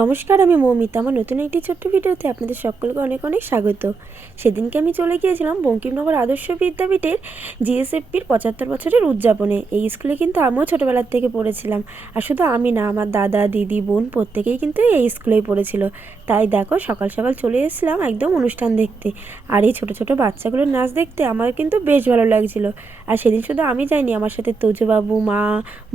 নমস্কার, আমি মৌমিতা। আমার নতুন একটি ছোট্ট ভিডিওতে আপনাদের সকলকে অনেক অনেক স্বাগত। সেদিনকে আমি চলে গিয়েছিলাম বঙ্কিমনগর আদর্শ বিদ্যাপীঠের জিএসএফপির ৭৫ বছরের উদযাপনে। এই স্কুলে কিন্তু আমিও ছোটোবেলার থেকে পড়েছিলাম। আর শুধু আমি না, আমার দাদা, দিদি, বোন প্রত্যেকেই কিন্তু এই স্কুলেই পড়েছিল। তাই দেখো, সকাল সকাল চলে এসেছিলাম একদম অনুষ্ঠান দেখতে। আর এই ছোটো ছোটো বাচ্চাগুলোর নাচ দেখতে আমার কিন্তু বেশ ভালো লাগছিল। আর সেদিন শুধু আমি যাইনি, আমার সাথে তোজবাবু, মা,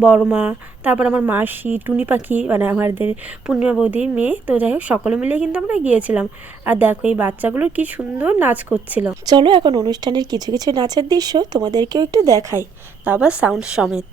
বড় মা, তারপর আমার মাসি, টুনি পাখি, মানে আমাদের পূর্ণিমা বৌদির মেয়ে। তো যাই হোক, সকলে মিলে কিন্তু আমরা গিয়েছিলাম। আর দেখো, এই বাচ্চাগুলো কি সুন্দর নাচ করছিল। চলো এখন অনুষ্ঠানের কিছু কিছু নাচের দৃশ্য তোমাদেরকেও একটু দেখাই, তা আবার সাউন্ড সমেত।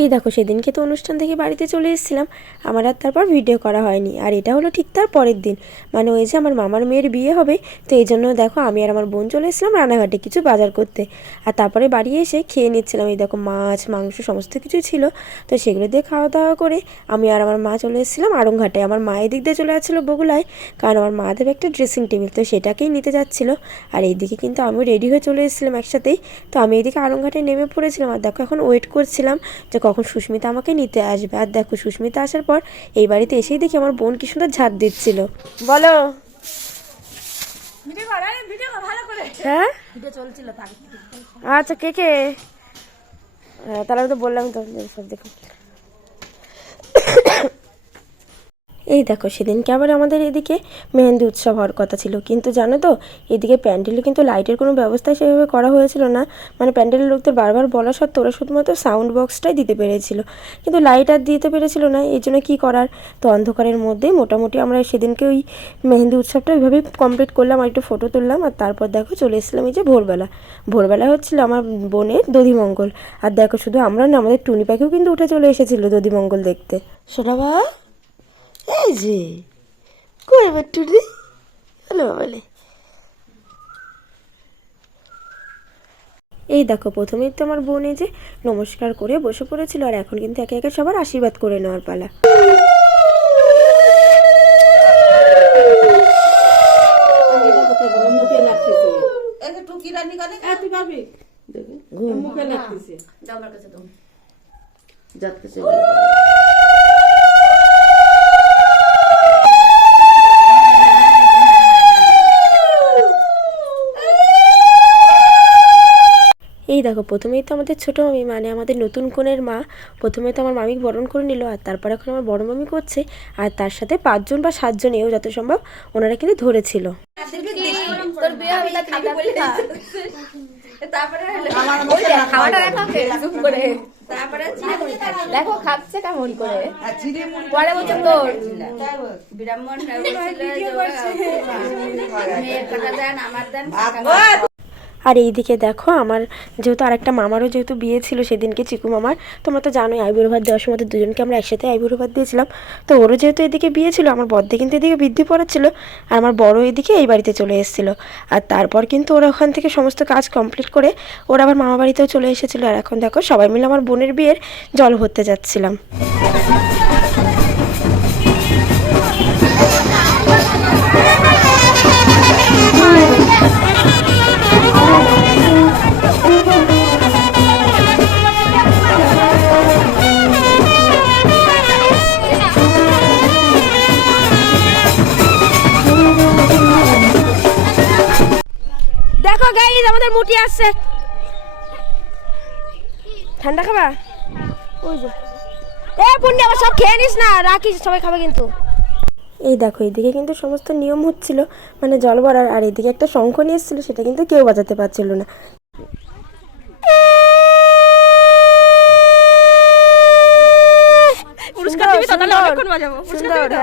এই দেখো, সেদিনকে তো অনুষ্ঠান থেকে বাড়িতে চলে এসেছিলাম, আমার আর তারপর ভিডিও করা হয়নি। আর এটা হলো ঠিক তার পরের দিন, মানে ওই যে আমার মামার মেয়ের বিয়ে হবে। তো এই জন্য দেখো, আমি আর আমার বোন চলে এসেছিলাম রানাঘাটে কিছু বাজার করতে। আর তারপরে বাড়ি এসে খেয়ে নিচ্ছিলাম। এই দেখো, মাছ, মাংস সমস্ত কিছুই ছিল। তো সেগুলো দিয়ে খাওয়া দাওয়া করে আমি আর আমার মা চলে এসেছিলাম আড়ংঘাটে। আমার মা এদিক দিয়ে চলে যাচ্ছিলো বগুলায়, কারণ আমার মা দেবে একটা ড্রেসিং টেবিল, তো সেটাকেই নিতে যাচ্ছিল। আর এইদিকে কিন্তু আমিও রেডি হয়ে চলে এসেছিলাম একসাথেই। তো আমি এইদিকে আড়ংঘাটে নেমে পড়েছিলাম। আর দেখো, এখন ওয়েট করছিলাম যে কখন সুস্মিতা আমাকে নিতে আসবে। আর দেখো, সুস্মিতা আসার পর এই বাড়িতে এসেই দেখি আমার বোন কি সুন্দর ঝাড় দিচ্ছিল। বলো। হ্যাঁ, আচ্ছা, কে কে? তাহলে আমি তো বললাম তো সব দেখো। এই দেখো, সেদিনকে আবার আমাদের এদিকে মেহেন্দি উৎসব হওয়ার কথা ছিল, কিন্তু জানো তো, এদিকে প্যান্ডেলে কিন্তু লাইটের কোনো ব্যবস্থা সেভাবে করা হয়েছিল না। মানে প্যান্ডেলের লোকদের বারবার বলা সত্ত্বেও ওরা শুধুমাত্র সাউন্ড বক্সটাই দিতে পেরেছিল, কিন্তু লাইট আর দিতে পেরেছিল না। এই জন্য কী করার, তো অন্ধকারের মধ্যেই মোটামুটি আমরা সেদিনকে ওই মেহেন্দি উৎসবটা ওইভাবেই কমপ্লিট করলাম। আর একটু ফটো তুললাম। আর তারপর দেখো, চলে এসেছিলাম এই যে ভোরবেলা হচ্ছিলো আমার বোনের দধিমঙ্গল। আর দেখো, শুধু আমরা না, আমাদের টুনি পাখিও কিন্তু উঠে চলে এসেছিলো দধিমঙ্গল দেখতে। সোনাবা, এই যে কই বাটুরি, হ্যালো বলে। এই দেখো, প্রথমেই তো আমার বোন এই যে নমস্কার করে বসে পড়েছিল। আর এখন কিন্তু একে একে সবার আশীর্বাদ করে নেওয়ার পালা। এই দেখো, প্রথমেই তো আমাদের ছোটো মামি, মানে আমাদের নতুন কনের মা, প্রথমে তো আমার মামিকে বরণ করে নিল। আর তারপর এখন আমার বড় মামি করছে। আর তার সাথে ৫ জন বা ৭ জন, এও যত সম্ভব ওনারা কিন্তু ধরেছিল। দেখো খাচ্ছে কেমন করে, পরে বলছে তোর ব্রাহ্মণ আমার দেন। আর এইদিকে দেখো, আমার যেহেতু আরেকটা মামারও যেহেতু বিয়ে ছিল সেদিনকে, চিকু মামার, তোমরা তো জানোই আইবুড়ো ভাত দেওয়ার সময় দুজনকে আমরা একসাথে আইবুড়ো ভাত দিয়েছিলাম। তো ওরও যেহেতু এদিকে বিয়ে ছিল, আমার বদ্দে কিন্তু এদিকে বৃদ্ধি পড়াচ্ছিল। আর আমার বড় এদিকে এই বাড়িতে চলে এসেছিলো। আর তারপর কিন্তু ওরা ওখান থেকে সমস্ত কাজ কমপ্লিট করে ওরা আবার মামা বাড়িতেও চলে এসেছিলো। আর এখন দেখো, সবাই মিলে আমার বোনের বিয়ের জল ভরতে যাচ্ছিলাম। দেখো গাইস, আমাদের মুটি আসছে। ঠান্ডা খাবা? ওই যে পুণ্যি, আবার সব খেয়ে নিস না, রাখিস, সবাই খাবে কিন্তু। এই দেখো, এইদিকে কিন্তু সমস্ত নিয়ম হচ্ছিল, মানে জল ভরার। আর এদিকে একটা শঙ্খ নিয়ে এসেছিলো, সেটা কিন্তু কেউ বাজাতে পারছিল না।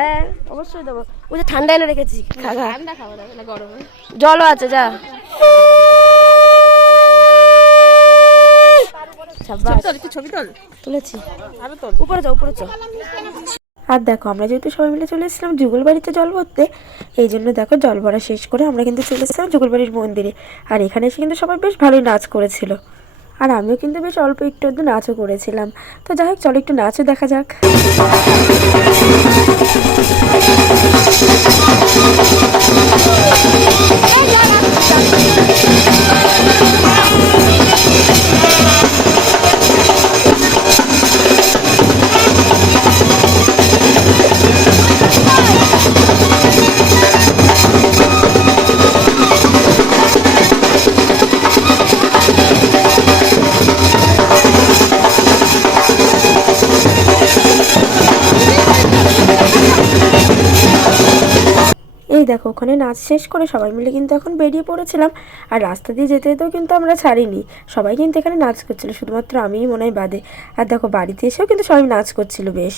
হ্যাঁ, অবশ্যই দেবো। ওই যে ঠান্ডা এনে রেখেছি, জলও আছে, যা। তুলেছি, উপরে যাও, উপরে যাও। আর দেখো, আমরা যেহেতু সবাই মিলে চলে এসেছিলাম যুগল বাড়িতে জল ভরতে, এই জন্য দেখো, জল ভরা শেষ করে আমরা কিন্তু চলে এসেছিলাম যুগল বাড়ির মন্দিরে। আর এখানে এসে কিন্তু সবাই বেশ ভালোই নাচ করেছিল। আর আমিও কিন্তু বেশ অল্প একটু নাচও করেছিলাম। তো যাই হোক, চলো একটু নাচও দেখা যাক। দেখো ওখানে নাচ শেষ করে সবাই মিলে কিন্তু এখন বেরিয়ে পড়েছিলাম। আর রাস্তা দিয়ে যেতে যেতেও কিন্তু আমরা ছাড়িনি, সবাই কিন্তু এখানে নাচ করছিল, শুধুমাত্র আমিই মনে হয় বাদে। আর দেখো বাড়িতে এসেও কিন্তু সবাই নাচ করছিল বেশ।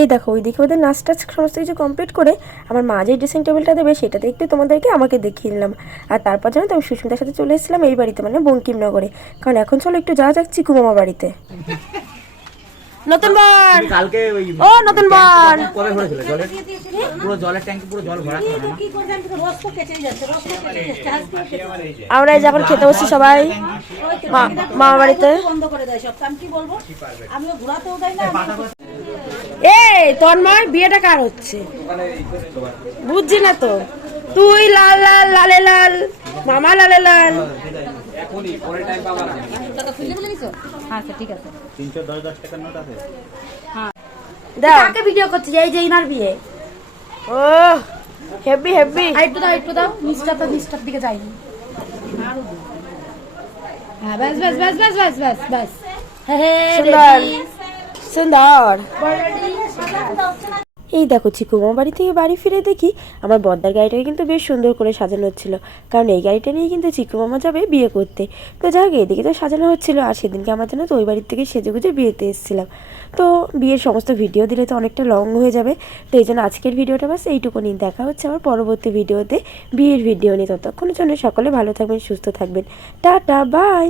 এই দেখো ওইদিকে ওদের নাচ টাচ সমস্ত কিছু কমপ্লিট করে আমার মা যে ড্রেসিং টেবিলটা দেবে সেটাতে একটু তোমাদেরকে আমাকে দেখিয়ে নিলাম। আর তারপর জানো তো আমি সুস্মিতার সাথে চলে এসেছিলাম এই বাড়িতে, মানে বঙ্কিমনগরে। কারণ এখন চলো একটু যাওয়া যাক চিকু মামা বাড়িতে। নতুন বর কালকে ওই ও নতুন বর কবে ভরেছিল জলের পুরো জলের ট্যাঙ্কি পুরো জল ভরা ছিল না? আমরা এই যে এখন খেতে বসছি সবাই মামা বাড়িতে। এই তন্ময় বিয়েটা কার হচ্ছে বুঝছি না তো। তুই লাল লাল লালে লাল, মামা লালে লাল। আচ্ছা ঠিক আছে। 310 টাকার নোট আছে। দাও কাকে ভিডিও করছিস? এই যে ইনার বিয়ে। ও হেভি হেভি। একটু দাও মিস্টার দিকে যাইনি। হ্যাঁ বাস বাস বাস বাস বাস বাস বাস। সুন্দর সুন্দর। এই দেখো চিকু মামা বাড়ি থেকে বাড়ি ফিরে দেখি আমার বদ্দার গাড়িটাকে কিন্তু বেশ সুন্দর করে সাজানো হচ্ছিল, কারণ এই গাড়িটা নিয়ে কিন্তু চিকু মামা যাবে বিয়ে করতে। তো যাক এদিকে তো সাজানো হচ্ছিল, আর সেদিনকে আমার জন্য তো ওই বাড়ির থেকে সেজেগুজে বিয়েতে এসেছিলাম। তো বিয়ের সমস্ত ভিডিও দিলে তো অনেকটা লং হয়ে যাবে, তো এই জন্য আজকের ভিডিওটা বাস এইটুকুনি। দেখা হচ্ছে আমার পরবর্তী ভিডিওতে বিয়ের ভিডিও নিয়ে। ততক্ষণের জন্য সকলে ভালো থাকবেন, সুস্থ থাকবেন, টাটা বাই।